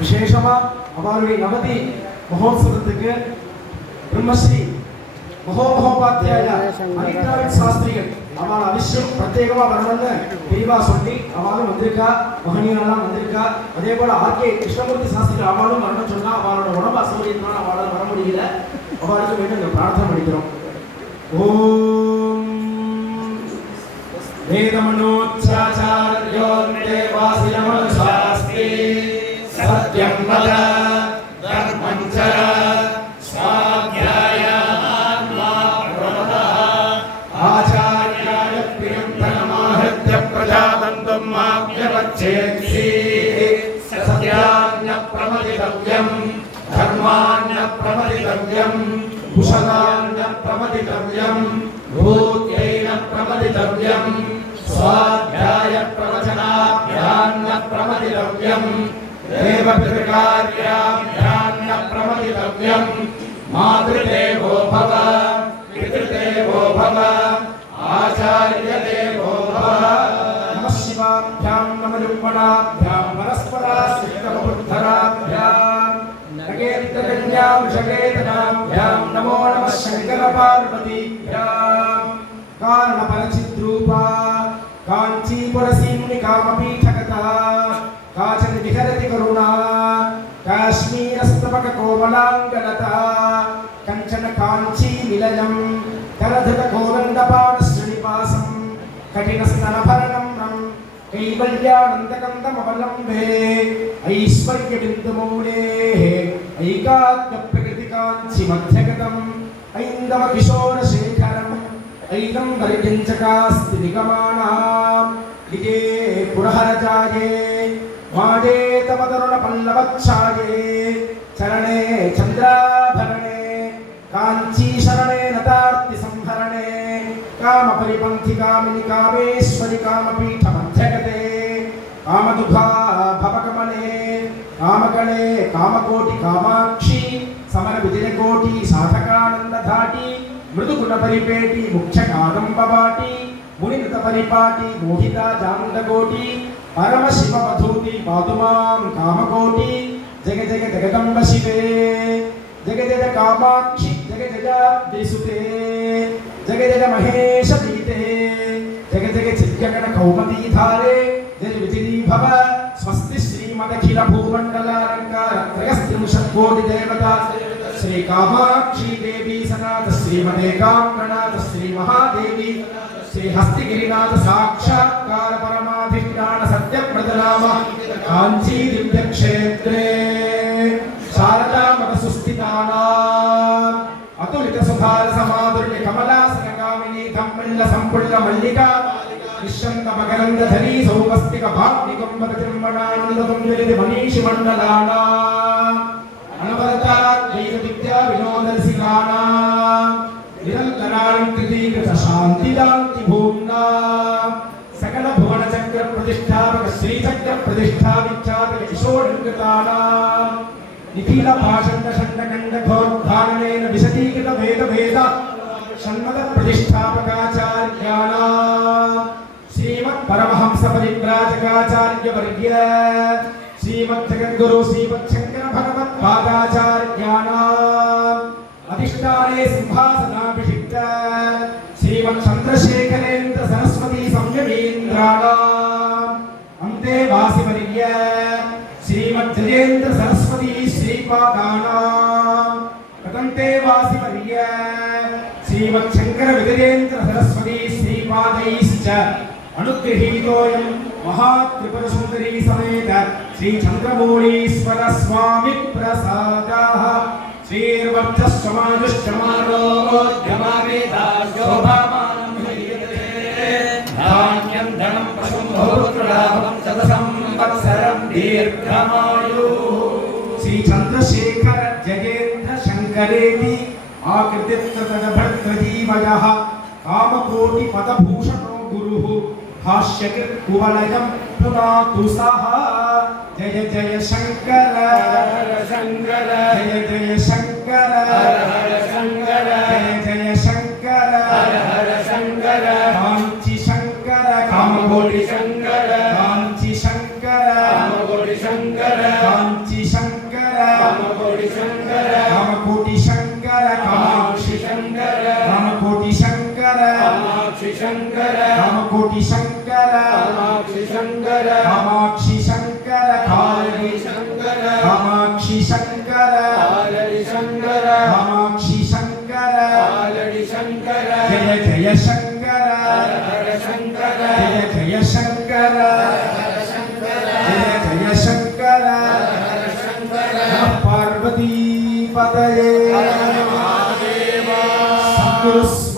விசேஷமாக அவருடைய நவதி மகோத்சவத்துக்கு பிரம்மஸ்ரீ மகோபாத்தியாய அனிதாவின் சாஸ்திரிகள் அவள் அவசியம் பிரத்யேகமாக வரணும்னு தெளிவாக சொல்லி அவளும் வந்திருக்கா, மகனியெல்லாம் வந்திருக்கா. அதே போல் ஆர்கே கிருஷ்ணமூர்த்தி சாஸ்திரிகள் அவளும் வரணும்னு சொன்னால் அவளோட உடம்பு அசௌகரியத்தினால அவளால் வர முடியல. அவளுக்கு வேண்டும் பிரார்த்தனை பண்ணிக்கிறோம். ஓம் வேதமனோச்சாச்சார்யோ தேவாசிரமசாஸ்தி சத்யம் வத தர்மம் சர ஸ்வாத்யாய ஆத்மா பிரமத ஆச்சார்யாய பிரியம் தனமாஹத்ய பிரஜாதந்தம் ஆப்யவச்சேத்சி சத்யான்ய பிரமதிதவ்யம் धर्मान्य प्रमदितव्यं कुशलान्य प्रमदितव्यं भूत्यैन प्रमदितव्यं स्वाध्याय प्रवचनाभ्यान्य प्रमदितव्यं देवपितृकार्याभ्यान्य प्रमदितव्यं मातृदेवो भव पितृदेवो भव आचार्यदेवो भव नमः शिवाभ्यां नमः रुक्मणाभ्यां परस्पराश्रितबुद्धराभ्यां नगेन्द्रकन्यां नमो नमः शंकर पार्वतीभ्यां कारणपरचिद्रूपा काञ्चीपुरसीम्नि कामपीठकथा काचन विहरति करुणा काश्मीरस्तवक कोमलाङ्गलता कञ्चन काञ्ची निलयं करधृत कोदण्डपाणश्रीनिवासं कठिनस्तनभरणं कैवल्यानन्दकन्दमवलम्बे ऐश्वर्यबिन्दुमूले ऐकाग्रप्रकृतिकाञ्चिमध्यगतम् ऐन्दवकिशोरशेखरम् ऐदम्बरव्यञ्जकास्ति निगमानाम् लिगे पुरहरजाये माडे तव तरुणपल्लवच्छाये चरणे चन्द्राभरणे काञ्चीशरणे नतार्तिसंहरणे कामपरिपन्थि कामिनि कामेश्वरि कामपीठमध्यगते कामदुघा भवकमले कामकले कामकोटि कामाक्षी समर विजयकोटि साधकानन्दधाटी मृदुगुणपरिपेटि मुख्य कादम्बवाटी मुनिकृतपरिपाटी मोहिता जान्दकोटि परमशिववधूति पातुमां कामकोटि जग जग जगदम्ब शिवे जग जग कामाक्षि जग जगाब्दिसुते जग जग महेश दीते जग जग चिद्गगन कौमदी धारे जय विजयी भव स्वस्ति श्रीमदखिल भूमण्डलालङ्कार त्रयस्त्रिंशत्कोटि देवता श्री कामाक्षी देवी सनाथ श्रीमते कामनाथ श्री महादेवी श्री हस्तिगिरिनाथ साक्षात्कार परमाधिष्ठान सत्यप्रदनाम कांची दिव्य क्षेत्रे शारदा मत सुस्थितानां अतुलित सुधार समाधुर्य कमलासन कामिनी धम्मल्ल संपुल्ल मल्लिका निश्चंद मकरंदधरी सौमस्तिक भाग्निकंबद तिरुमणानंदतुंजलित मनीषि मंडलाना अनवरता दैव विद्या विनोदरसिकाना निरंतरालंकृतीकृत शांतिदान्ति भूम्ना सकल भुवन चक्र प्रतिष्ठापक श्री चक्र प्रतिष्ठा विख्यात किशोरंकृताना निखिल भाषण्ड षण्डखण्ड घोद्धारणेन विशदीकृत वेद वेद षण्मद प्रतिष्ठापकाचार्याणा श्रीमत् परमहंस परिव्राजकाचार्य वर्य श्रीमत् जगद्गुरु श्रीमत् शंकर भगवत् पादाचार्याणा अधिष्ठाने सिंहासनाभिषिक्त श्रीमत् चंद्रशेखरेन्द्र सरस्वती संयमीन्द्राणा अन्ते वासिवर्य श्रीमत् जयेन्द्र सरस्वती श्रीपादाना कदन्ते वासिवर्य श्रीमत् शंकर विजयेन्द्र सरस्वती श्रीपादैश्च अनुगृहीतोऽयं महात्रिपुर सुंदरी समेत श्री चंद्रमौळीश्वर स्वामी प्रसादः श्रीर्वक्षस्वमानुष्यमारोग्यमावेदाशोभामानं धान्यं धनं पशुं भौत्रलाभं शतसंवत्सरं दीर्घमायुः श्री चंद्रशेखर जयेन्द्र शंकरेति आकृतिर्तदभर्तजीवयः कामकोटि पदभूषणो गुरुः भाष्यकृत् कुवलयं पुनातु सः जय जय शंकर शंकर जय जय शंकर हर शंकर जय जय शंकर हर शंकर कांची शंकर कामकोटि शंकर कांची शंकर कामकोटि शंकर कांची शंकर कामकोटि शंकर कामाक्षि शंकर कामाक्षि शंकर कालड़ी शंकर कामाक्षि शंकर कालड़ी शंकर कामाक्षि शंकर कालड़ी शंकर जय जय शंकर हर शंकर जय जय शंकर जय जय शंकर पार्वती पतये महादेवा सद्गुरु